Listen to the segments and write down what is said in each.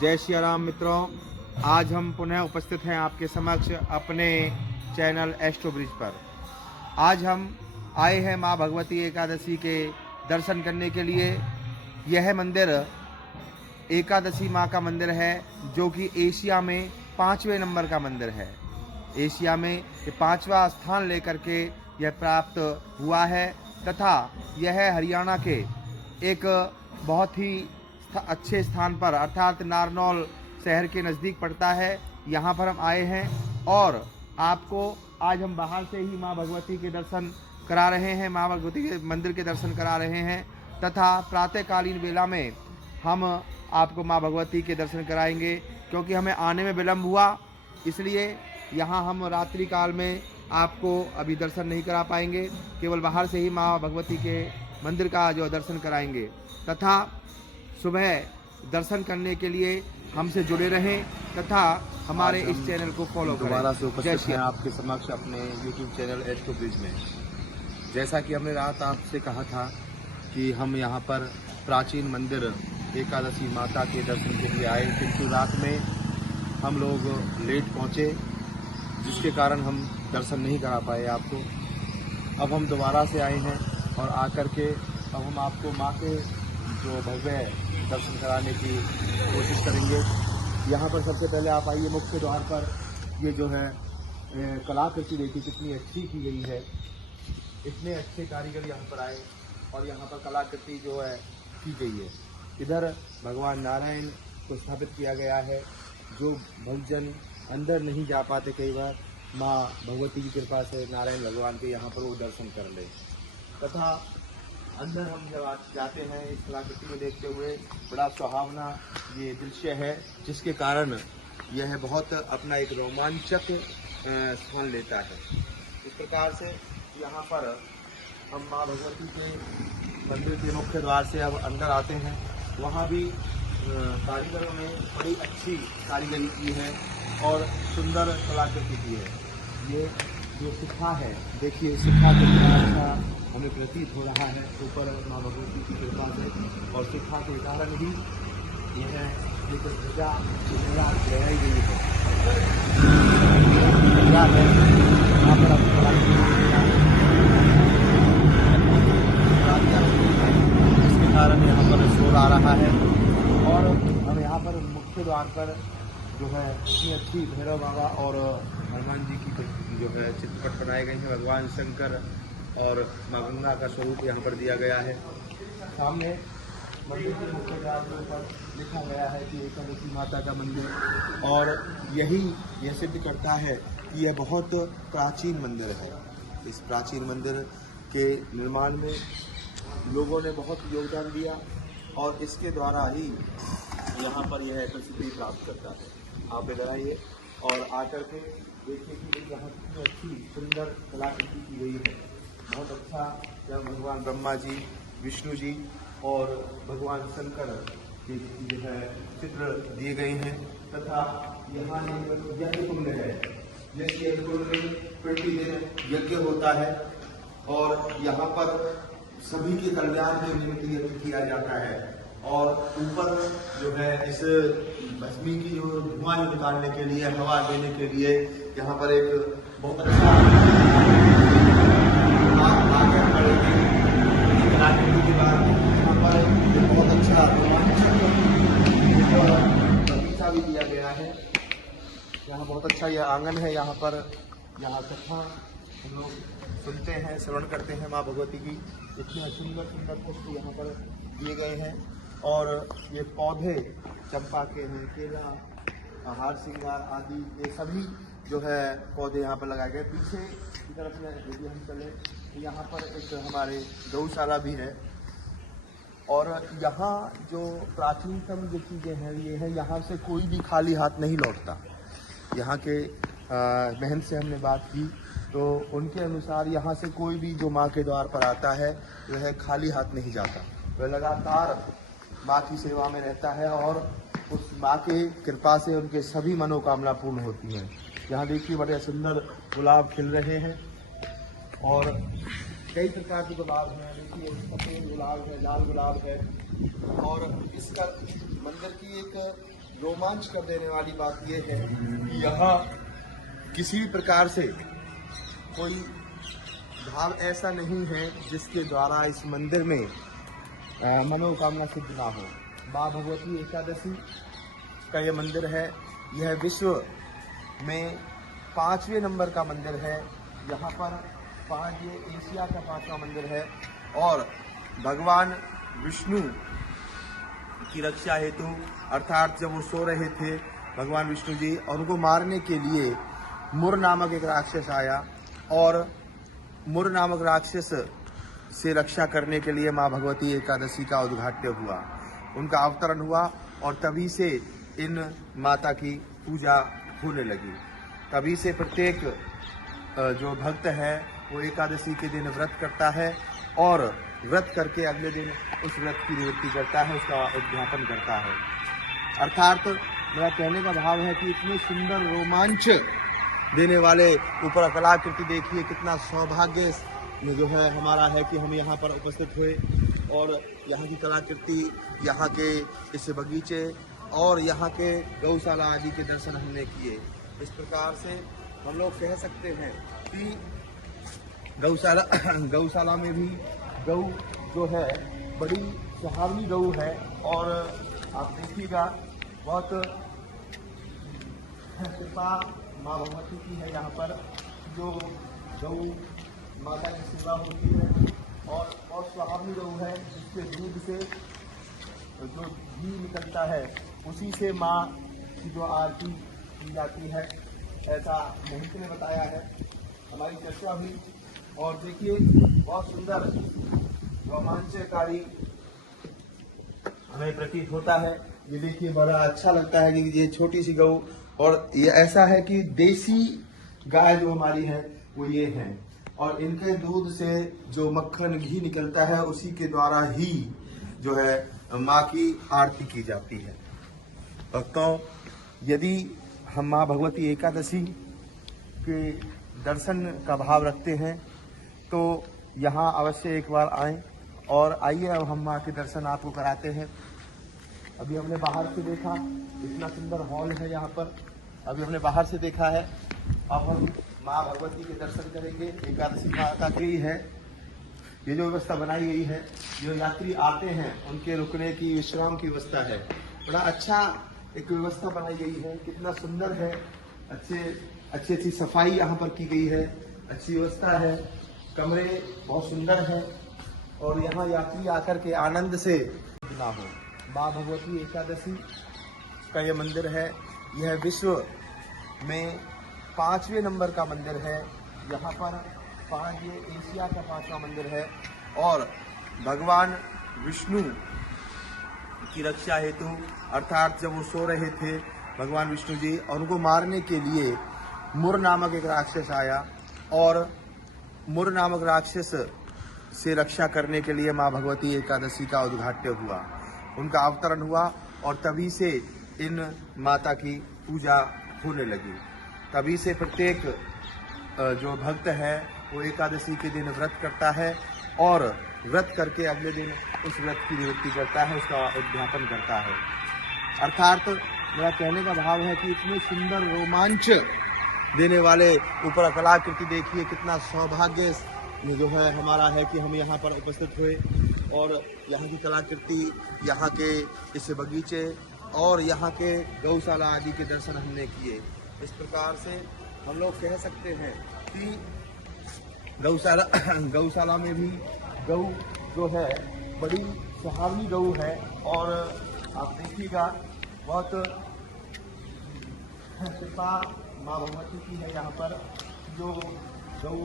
जय श्री राम मित्रों, आज हम पुनः उपस्थित हैं आपके समक्ष अपने चैनल एस्ट्रो ब्रिज पर। आज हम आए हैं माँ भगवती एकादशी के दर्शन करने के लिए। यह मंदिर एकादशी माँ का मंदिर है, जो कि एशिया में 5वें नंबर का मंदिर है। एशिया में ये 5वां स्थान लेकर के यह प्राप्त हुआ है तथा यह हरियाणा के एक बहुत ही अच्छे स्थान पर अर्थात नारनौल शहर के नज़दीक पड़ता है। यहाँ पर हम आए हैं और आपको आज हम बाहर से ही माँ भगवती के दर्शन करा रहे हैं, माँ भगवती के मंदिर के दर्शन करा रहे हैं तथा प्रातःकालीन वेला में हम आपको माँ भगवती के दर्शन कराएंगे। क्योंकि हमें आने में विलम्ब हुआ, इसलिए यहाँ हम रात्रि काल में आपको अभी दर्शन नहीं करा पाएंगे, केवल बाहर से ही माँ भगवती के मंदिर का जो दर्शन कराएंगे। तथा सुबह दर्शन करने के लिए हमसे जुड़े रहें तथा हमारे इस चैनल को फॉलो करें। दोबारा से उपस्थित हैं आपके समक्ष अपने YouTube चैनल एस्ट्रो ब्रिज में। जैसा कि हमने रात आपसे कहा था कि हम यहाँ पर प्राचीन मंदिर एकादशी माता के दर्शन के लिए आए, किंतु रात में हम लोग लेट पहुँचे, जिसके कारण हम दर्शन नहीं करा पाए आपको। अब हम दोबारा से आए हैं और आकर के अब हम आपको माँ के जो भव्य दर्शन कराने की कोशिश करेंगे। यहाँ पर सबसे पहले आप आइए मुख्य द्वार पर। ये जो है कलाकृति देखिए कितनी अच्छी की गई है। इतने अच्छे कारीगर यहाँ पर आए और यहाँ पर कलाकृति जो है की गई है। इधर भगवान नारायण को स्थापित किया गया है। जो भक्तजन अंदर नहीं जा पाते, कई बार माँ भगवती की कृपा से नारायण भगवान के यहाँ पर वो दर्शन कर ले। तथा अंदर हम जब जाते हैं इस कलाकृति में देखते हुए बड़ा सुहावना ये दृश्य है, जिसके कारण यह बहुत अपना एक रोमांचक स्थान लेता है। इस प्रकार से यहाँ पर हम माँ भगवती के मंदिर के मुख्य द्वार से अब अंदर आते हैं। वहाँ भी कारीगरों ने बड़ी अच्छी कारीगरी की है और सुंदर कलाकृति की है। ये जो शिखा है, देखिए शिखा कितना अच्छा हमें प्रतीत हो रहा है ऊपर माँ भगवती की कृपा से, और शिखा के कारण ही यह एक ध्वजा लगाई गई है। यहाँ पर इसके कारण यहाँ पर शोर आ रहा है। और हम यहाँ पर मुख्य द्वार पर जो है इतनी अच्छी भैरव बाबा और हनुमान जी की जो है चित्रपट बनाए गए हैं। भगवान शंकर और माँ गंगा का स्वरूप यहाँ पर दिया गया है। सामने मंदिर के मुख्य द्वार के ऊपर लिखा गया है कि एकादशी माता का मंदिर, और यही यह सिद्ध करता है कि यह बहुत प्राचीन मंदिर है। इस प्राचीन मंदिर के निर्माण में लोगों ने बहुत योगदान दिया और इसके द्वारा ही यहाँ पर यह प्रसिद्धि प्राप्त करता है। आप इधर आइए और आकर के देखिए कि यहाँ कितनी अच्छी सुंदर कलाकृति की गई है। बहुत अच्छा जब भगवान ब्रह्मा जी, विष्णु जी और भगवान शंकर के जो है चित्र दिए गए हैं। तथा यहाँ यज्ञ कुंड है, यज्ञ कुंड में प्रतिदिन यज्ञ होता है और यहाँ पर सभी के कल्याण के निमित्त यज्ञ किया जाता है। और ऊपर जो है इस भस्मी की जो धुआं निकालने के लिए, हवा देने के लिए यहाँ पर एक बहुत अच्छा कलाकृति के बाद यहाँ पर बहुत अच्छा बगीचा भी दिया गया है। यहाँ बहुत अच्छा यह आंगन है। यहाँ पर कथा हम लोग सुनते हैं, श्रवण करते हैं माँ भगवती की। इतने सुंदर सुंदर पुष्प यहाँ पर दिए गए हैं और ये पौधे चंपा के हैं, केला, हार सिंगार आदि ये सभी जो है पौधे यहाँ पर लगाए गए। पीछे की तरफ में यदि हम चले तो यहाँ पर एक हमारे गौशाला भी है। और यहाँ जो प्राचीनतम जो चीज़ें हैं ये है, यहाँ से कोई भी खाली हाथ नहीं लौटता। यहाँ के बहन से हमने बात की तो उनके अनुसार यहाँ से कोई भी जो माँ के द्वार पर आता है वह खाली हाथ नहीं जाता। वह लगातार माँ की सेवा में रहता है और उस माँ के कृपा से उनके सभी मनोकामना पूर्ण होती हैं। यहाँ देखिए बड़े सुंदर गुलाब खिल रहे हैं और कई प्रकार के गुलाब हैं। देखिए सफ़ेद गुलाब है, लाल गुलाब है। और इसका मंदिर की एक रोमांच कर देने वाली बात यह है कि यहाँ किसी भी प्रकार से कोई भाव ऐसा नहीं है जिसके द्वारा इस मंदिर में मनोकामना सिद्ध ना हो। माँ भगवती एकादशी का यह मंदिर है। यह विश्व में 5वें नंबर का मंदिर है। यहाँ पर ये एशिया का 5वां मंदिर है और भगवान विष्णु की रक्षा हेतु अर्थात जब वो सो रहे थे भगवान विष्णु जी और उनको मारने के लिए मुर नामक एक राक्षस आया और मुर नामक राक्षस से रक्षा करने के लिए माँ भगवती एकादशी का उद्घाट्य हुआ, उनका अवतरण हुआ और तभी से इन माता की पूजा होने लगी। तभी से प्रत्येक जो भक्त है वो एकादशी के दिन व्रत करता है और व्रत करके अगले दिन उस व्रत की निवृत्ति करता है, उसका उद्यापन करता है। अर्थात मेरा कहने का भाव है कि इतने सुंदर रोमांच देने वाले ऊपर कलाकृति देखिए, कितना सौभाग्य जो है हमारा है कि हम यहाँ पर उपस्थित हुए और यहाँ की कलाकृति, यहाँ के इस बगीचे और यहाँ के गौशाला आदि के दर्शन हमने किए। इस प्रकार से हम लोग कह सकते हैं कि गौशाला में भी गौ जो है बड़ी सुहावनी गौ है और आप देखिएगा बहुत कृपा माँ भगवती की है। यहाँ पर जो गौ माता की सेवा होती है और बहुत सुहावनी गौ है, जिसके दूध से जो घी निकलता है उसी से माँ की जो आरती की जाती है, ऐसा महंत ने बताया है। हमारी चर्चा हुई और देखिए बहुत सुंदर रोमांचकारी हमें प्रतीत होता है। ये देखिए बड़ा अच्छा लगता है कि ये छोटी सी गौ और ये ऐसा है कि देसी गाय जो हमारी है वो ये है और इनके दूध से जो मक्खन घी निकलता है उसी के द्वारा ही जो है माँ की आरती की जाती है। भक्तों, यदि हम माँ भगवती एकादशी के दर्शन का भाव रखते हैं तो यहाँ अवश्य एक बार आएं और आइए अब हम माँ के दर्शन आपको कराते हैं। अभी हमने बाहर से देखा, इतना सुंदर हॉल है यहाँ पर, अभी हमने बाहर से देखा है। अब हम माँ भगवती के दर्शन करेंगे। एकादशी माता की है ये जो व्यवस्था बनाई गई है, जो यात्री आते हैं उनके रुकने की, विश्राम की व्यवस्था है। बड़ा अच्छा एक व्यवस्था बनाई गई है, कितना सुंदर है। अच्छी सफाई यहाँ पर की गई है, अच्छी व्यवस्था है, कमरे बहुत सुंदर है और यहाँ यात्री आकर के आनंद से ना हो। माँ भगवती एकादशी का यह मंदिर है। यह विश्व में 5वें नंबर का मंदिर है। यहाँ पर ये एशिया का 5वां मंदिर है और भगवान विष्णु की रक्षा हेतु अर्थात जब वो सो रहे थे भगवान विष्णु जी और उनको मारने के लिए मुर नामक एक राक्षस आया और मुर नामक राक्षस से रक्षा करने के लिए माँ भगवती एकादशी का उद्घाट्य हुआ, उनका अवतरण हुआ और तभी से इन माता की पूजा होने लगी। तभी से प्रत्येक जो भक्त है वो एकादशी के दिन व्रत करता है और व्रत करके अगले दिन उस व्रत की निवृत्ति करता है, उसका उद्यापन करता है। अर्थात मेरा कहने का भाव है कि इतने सुंदर रोमांच देने वाले ऊपर कलाकृति देखिए, कितना सौभाग्य जो है हमारा है कि हम यहाँ पर उपस्थित हुए और यहाँ की कलाकृति, यहाँ के इस बगीचे और यहाँ के गौशाला आदि के दर्शन हमने किए। इस प्रकार से हम लोग कह सकते हैं कि गौशाला में भी गौ जो है बड़ी सुहावनी गौ है और आप देखिएगा बहुत कृपा माँ भगवती की है। यहाँ पर जो गौ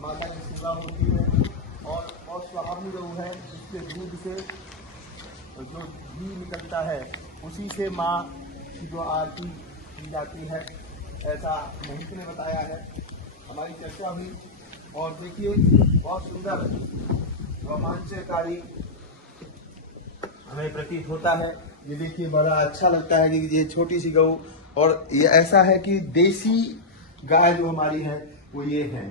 माता की सेवा होती है और बहुत सुहावनी गौ है, जिसके दूध से जो घी निकलता है उसी से माँ की जो आरती की जाती है, ऐसा महंत ने बताया है। हमारी चर्चा हुई और देखिए बहुत सुंदर रोमांचकारी हमें प्रतीत होता है। ये देखिए बड़ा अच्छा लगता है कि ये छोटी सी गौ और ये ऐसा है कि देसी गाय जो हमारी है वो ये है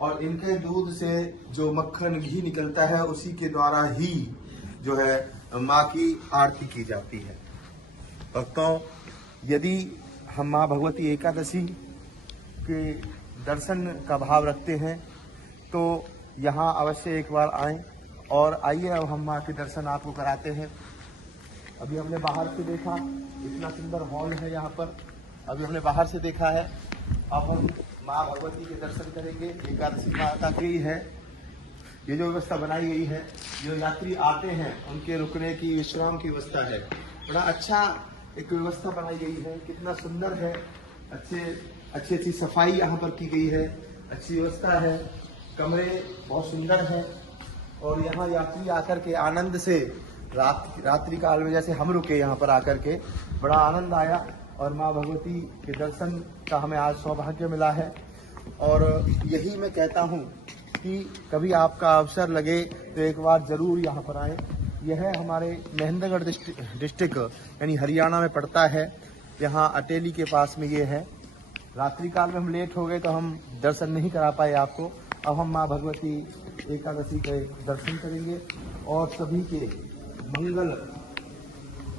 और इनके दूध से जो मक्खन घी निकलता है उसी के द्वारा ही जो है माँ की आरती की जाती है। भक्तों, यदि हम माँ भगवती एकादशी के दर्शन का भाव रखते हैं तो यहाँ अवश्य एक बार आएं। और आइए अब हम माँ के दर्शन आपको कराते हैं। अभी हमने बाहर से देखा, इतना सुंदर हॉल है यहाँ पर। अभी हमने बाहर से देखा है, अब हम माँ भगवती के दर्शन करेंगे। एकादशी माता की है ये जो व्यवस्था बनाई गई है, जो यात्री आते हैं उनके रुकने की, विश्राम की व्यवस्था है। बड़ा अच्छा एक व्यवस्था बनाई गई है, कितना सुंदर है। अच्छी सफाई यहाँ पर की गई है, अच्छी व्यवस्था है, कमरे बहुत सुंदर है। और यहाँ यात्री आकर के आनंद से रात्रि काल में जैसे हम रुके यहाँ पर आकर के बड़ा आनंद आया। और माँ भगवती के दर्शन का हमें आज सौभाग्य मिला है। और यही मैं कहता हूँ कि कभी आपका अवसर लगे तो एक बार जरूर यहाँ पर आए। यह हमारे महेंद्रगढ़ डिस्ट्रिक्ट यानी हरियाणा में पड़ता है। यहाँ अटेली के पास में ये है। रात्रि काल में हम लेट हो गए तो हम दर्शन नहीं करा पाए आपको। अब हम माँ भगवती एकादशी के दर्शन करेंगे और सभी के मंगल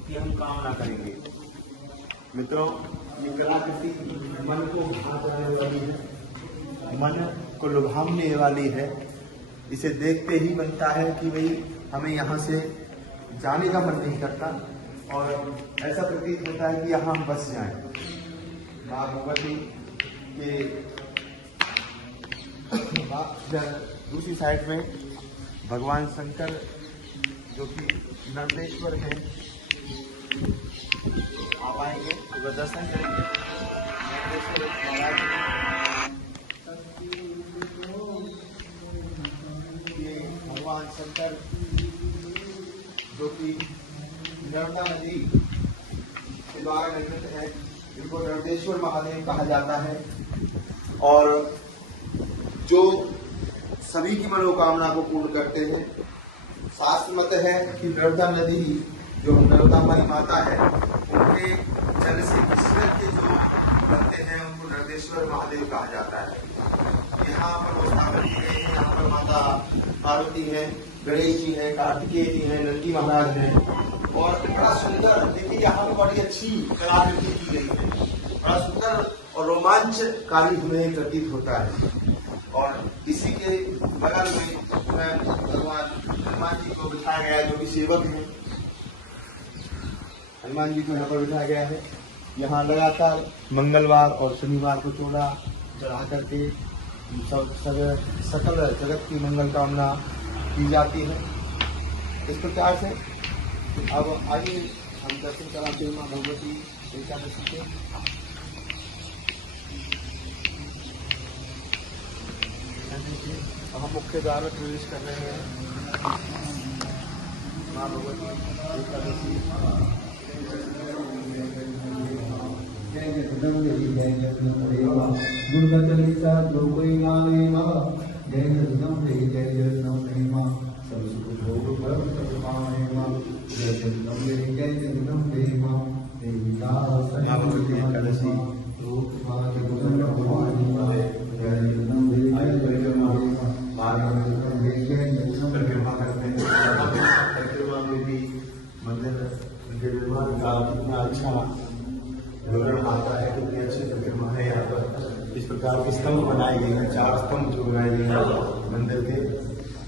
की हम कामना करेंगे। मित्रों, ये कलाकृति मन को भाने वाली है, मन को लुभाने वाली है। इसे देखते ही बनता है कि भाई हमें यहाँ से जाने का मन नहीं करता और ऐसा प्रतीत होता है कि यहाँ हम बस जाएं। माँ भगवती के दूसरी साइड में भगवान शंकर जो कि नंदेश्वर है, आप आएंगे तो दर्शन करेंगे। नंदेश्वर महाराज ये भगवान शंकर जो कि नर्मदा नदी के द्वारा निर्मित है, इनको नर्मदेश्वर महादेव कहा जाता है। और जो सभी की मनोकामना को पूर्ण करते हैं। शास्त्र मत है कि नर्मदा नदी जो नर्मदा माई माता है, उनके जल से मिश्रण के जो बनते हैं उनको नर्मदेश्वर महादेव कहा जाता है। यहाँ पर स्थापना की गई है। यहाँ पर माता पार्वती है, गणेश जी है, कार्तिकेय जी है, नंदी महाराज है। और बड़ा सुंदर, देखिए यहाँ पर बड़ी अच्छी कलाकृति की गई है। बड़ा सुंदर और रोमांचकारी हमें प्रतीत होता है। और इसी के बगल में भगवान हनुमान जी को बिठाया गया है, जो कि सेवक हैं। हनुमान जी को यहाँ पर बिठाया गया है। यहाँ लगातार मंगलवार और शनिवार को चोला चढ़ा करके सकल जगत की मंगल कामना की जाती है। इस प्रकार से अब आइए हम दर्शन कराते हैं माँ भगवती एकादशी के। हम मुख्य द्वार में प्रवेश कर रहे हैं। माँ भगवती एकादशी दुर्गा चालीसा जो कोई गाने माँ जय जगदम रे जय जगदम रे माँ सब सुख भोग कर सब पाए माँ जय जगदम रे जय जगदम रे माँ देविता एकादशी रूप माँ जगदम भगवानी माँ जय जगदम रे जय जगदम रे माँ परिक्रमा करते हैं। परिक्रमा में भी मंदिर के निर्माण का कितना अच्छा विवरण आता है, कितनी अच्छी परिक्रमा है। यहाँ पर इस प्रकार के स्तंभ बनाए गए हैं, 4 स्तंभ जो बनाए गए हैं मंदिर के,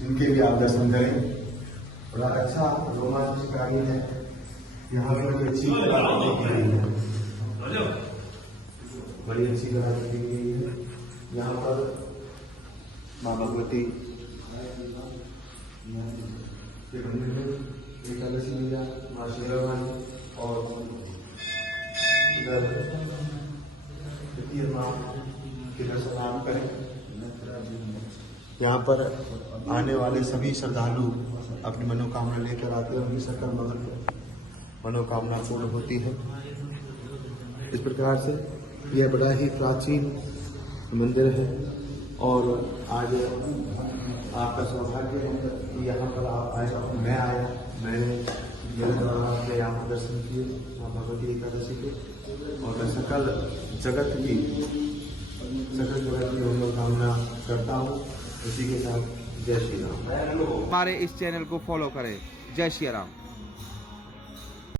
इनके भी आप दर्शन करें। बड़ा अच्छा रोमांचकारी है। यहाँ पर बड़ी अच्छी कलाकृति की गई है, बड़ी अच्छी कलाकृति की गई है। यहाँ पर माँ भगवती के मंदिर में एकादशी मैया, माँ शेरावाली और इधर तृतीय माँ के दर्शन आप करें। यहाँ पर आने वाले सभी श्रद्धालु अपनी मनोकामना लेकर आते हैं, उनकी सकल मनोकामना पूर्ण होती है। इस प्रकार से यह बड़ा ही प्राचीन मंदिर है और आज आपका सौभाग्य है कि यहाँ पर आप आए। मैं आया, मैंने मेरे द्वारा आपके यहाँ पर दर्शन किए माँ भगवती एकादशी के, और मैं सकल जगत की मनोकामना करता हूँ। इसी के साथ जय श्री राम। हमारे इस चैनल को फॉलो करें। जय श्री राम।